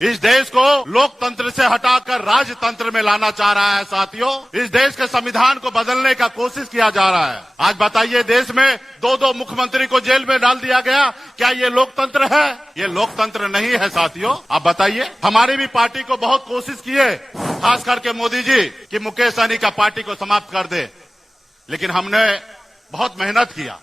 इस देश को लोकतंत्र से हटाकर राजतंत्र में लाना चाह रहा है साथियों। इस देश के संविधान को बदलने का कोशिश किया जा रहा है। आज बताइए, देश में दो मुख्यमंत्री को जेल में डाल दिया गया, क्या ये लोकतंत्र है? ये लोकतंत्र नहीं है साथियों। आप बताइए, हमारी भी पार्टी को बहुत कोशिश की है, खास करके मोदी जी, कि मुकेश सहनी का पार्टी को समाप्त कर दे, लेकिन हमने बहुत मेहनत किया,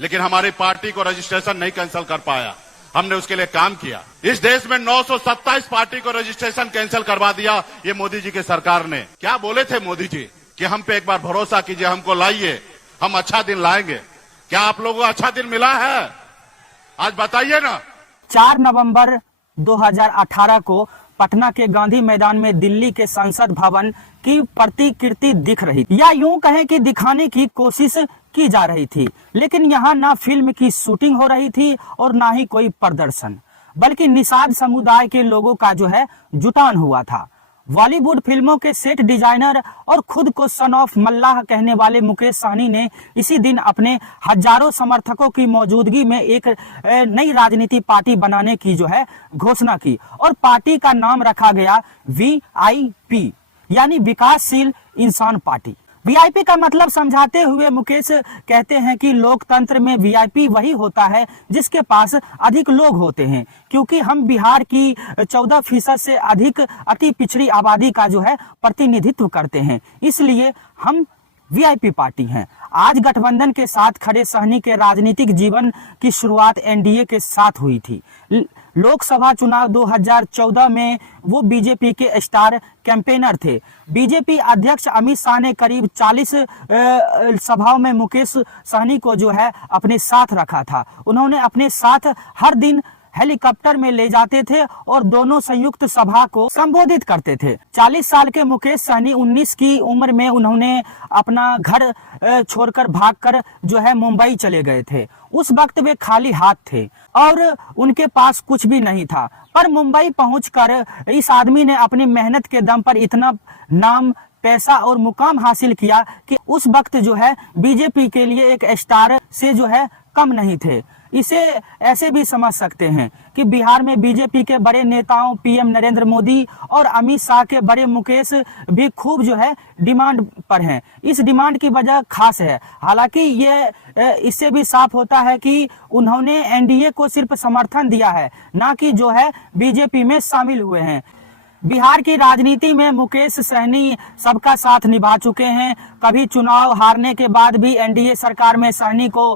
लेकिन हमारी पार्टी को रजिस्ट्रेशन नहीं कैंसिल कर पाया। हमने उसके लिए काम किया। इस देश में 927 पार्टी को रजिस्ट्रेशन कैंसिल करवा दिया ये मोदी जी की सरकार ने। क्या बोले थे मोदी जी कि हम पे एक बार भरोसा कीजिए, हमको लाइए, हम अच्छा दिन लाएंगे। क्या आप लोगों को अच्छा दिन मिला है? आज बताइए ना। 4 नवंबर 2018 को पटना के गांधी मैदान में दिल्ली के संसद भवन की प्रतिकृति दिख रही थी, या यूं कहें कि दिखाने की कोशिश की जा रही थी। लेकिन यहाँ ना फिल्म की शूटिंग हो रही थी और ना ही कोई प्रदर्शन, बल्कि निषाद समुदाय के लोगों का जो है जुटान हुआ था। बॉलीवुड फिल्मों के सेट डिजाइनर और खुद को सन ऑफ मल्लाह कहने वाले मुकेश सहनी ने इसी दिन अपने हजारों समर्थकों की मौजूदगी में एक नई राजनीति पार्टी बनाने की जो है घोषणा की, और पार्टी का नाम रखा गया VIP, यानी विकासशील इंसान पार्टी। VIP का मतलब समझाते हुए मुकेश कहते हैं कि लोकतंत्र में VIP वही होता है जिसके पास अधिक लोग होते हैं, क्योंकि हम बिहार की 14% से अधिक अति पिछड़ी आबादी का जो है प्रतिनिधित्व करते हैं, इसलिए हम VIP पार्टी हैं। आज गठबंधन के साथ खड़े सहनी के राजनीतिक जीवन की शुरुआत NDA के साथ हुई थी। लोकसभा चुनाव 2014 में वो बीजेपी के स्टार कैंपेनर थे। बीजेपी अध्यक्ष अमित शाह ने करीब 40 सभाओं में मुकेश सहनी को जो है अपने साथ रखा था। उन्होंने अपने साथ हर दिन हेलीकॉप्टर में ले जाते थे और दोनों संयुक्त सभा को संबोधित करते थे। 40 साल के मुकेश सहनी 19 की उम्र में उन्होंने अपना घर छोड़कर भागकर जो है मुंबई चले गए थे। उस वक्त वे खाली हाथ थे और उनके पास कुछ भी नहीं था, पर मुंबई पहुंचकर इस आदमी ने अपनी मेहनत के दम पर इतना नाम, पैसा और मुकाम हासिल किया कि उस वक्त जो है बीजेपी के लिए एक स्टार से जो है कम नहीं थे। इसे ऐसे भी समझ सकते हैं कि बिहार में बीजेपी के बड़े नेताओं PM नरेंद्र मोदी और अमित शाह के बड़े मुकेश भी खूब जो है डिमांड पर हैं। इस डिमांड की वजह खास है। हालांकि ये इससे भी साफ होता है कि उन्होंने NDA को सिर्फ समर्थन दिया है, ना कि जो है बीजेपी में शामिल हुए हैं। बिहार की राजनीति में मुकेश सहनी सबका साथ निभा चुके हैं। कभी चुनाव हारने के बाद भी NDA सरकार में सहनी को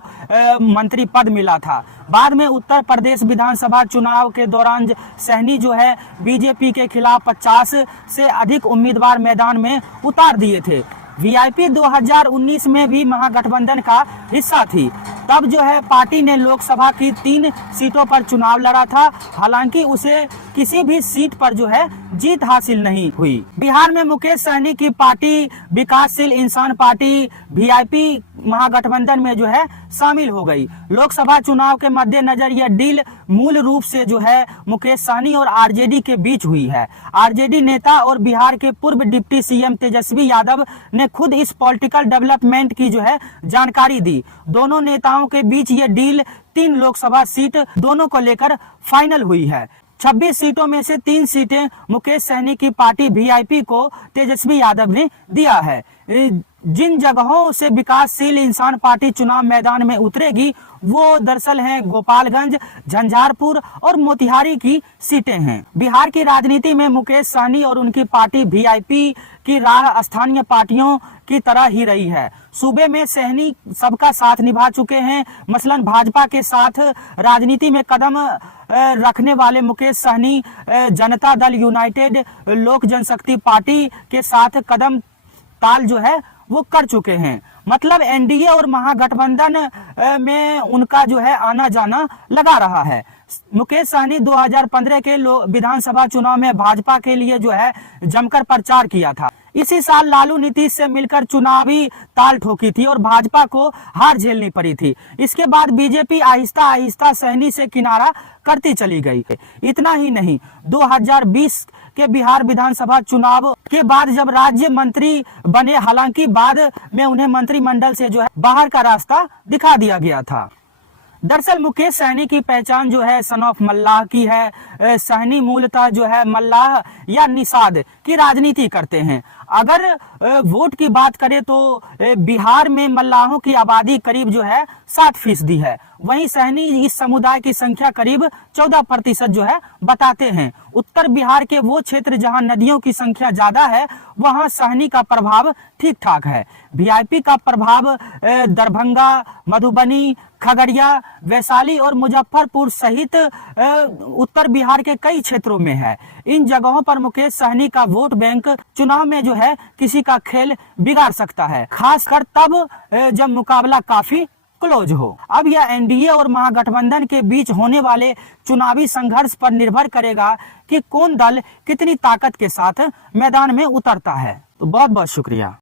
मंत्री पद मिला था। बाद में उत्तर प्रदेश विधानसभा चुनाव के दौरान सहनी जो है बीजेपी के खिलाफ 50 से अधिक उम्मीदवार मैदान में उतार दिए थे। VIP 2019 में भी महागठबंधन का हिस्सा थी। तब जो है पार्टी ने लोकसभा की 3 सीटों पर चुनाव लड़ा था। हालांकि उसे किसी भी सीट पर जो है जीत हासिल नहीं हुई। बिहार में मुकेश सहनी की पार्टी विकासशील इंसान पार्टी VIP महागठबंधन में जो है शामिल हो गई। लोकसभा चुनाव के मद्देनजर यह डील मूल रूप से जो है मुकेश सहनी और RJD के बीच हुई है। RJD नेता और बिहार के पूर्व डिप्टी CM तेजस्वी यादव ने खुद इस पॉलिटिकल डेवलपमेंट की जो है जानकारी दी। दोनों नेताओं के बीच ये डील 3 लोकसभा सीट दोनों को लेकर फाइनल हुई है। 26 सीटों में से 3 सीटें मुकेश सहनी की पार्टी VIP को तेजस्वी यादव ने दिया है। जिन जगहों से विकासशील इंसान पार्टी चुनाव मैदान में उतरेगी वो दरअसल हैं गोपालगंज, झंझारपुर और मोतिहारी की सीटें हैं। बिहार की राजनीति में मुकेश सहनी और उनकी पार्टी VIP की राह स्थानीय पार्टियों की तरह ही रही है। सूबे में सहनी सबका साथ निभा चुके हैं। मसलन भाजपा के साथ राजनीति में कदम रखने वाले मुकेश सहनी जनता दल यूनाइटेड, लोक जनशक्ति पार्टी के साथ कदम ताल जो है वो कर चुके हैं। मतलब NDA और महागठबंधन में उनका जो है आना जाना लगा रहा है। मुकेश सहनी 2015 के विधानसभा चुनाव में भाजपा के लिए जो है जमकर प्रचार किया था। इसी साल लालू नीतीश से मिलकर चुनावी ताल ठोकी थी और भाजपा को हार झेलनी पड़ी थी। इसके बाद बीजेपी आहिस्ता आहिस्ता सहनी से किनारा करती चली गई। इतना ही नहीं, 2020 के बिहार विधानसभा चुनाव के बाद जब राज्य मंत्री बने, हालांकि बाद में उन्हें मंत्रिमंडल से जो है बाहर का रास्ता दिखा दिया गया था। दरअसल मुकेश सहनी की पहचान जो है सन ऑफ मल्लाह की है। सहनी मूलतः जो है मल्लाह या निषाद की राजनीति करते हैं। अगर वोट की बात करें तो बिहार में मल्लाहों की आबादी करीब जो है 7% है। वहीं सहनी इस समुदाय की संख्या करीब 14% जो है बताते हैं। उत्तर बिहार के वो क्षेत्र जहां नदियों की संख्या ज्यादा है वहां सहनी का प्रभाव ठीक ठाक है। वीआईपी का प्रभाव दरभंगा, मधुबनी, खगड़िया, वैशाली और मुजफ्फरपुर सहित उत्तर बिहार के कई क्षेत्रों में है। इन जगहों पर मुकेश सहनी का वोट बैंक चुनाव में जो है किसी का खेल बिगाड़ सकता है, खासकर तब जब मुकाबला काफी क्लोज हो। अब यह एनडीए और महागठबंधन के बीच होने वाले चुनावी संघर्ष पर निर्भर करेगा कि कौन दल कितनी ताकत के साथ मैदान में उतरता है। तो बहुत बहुत शुक्रिया।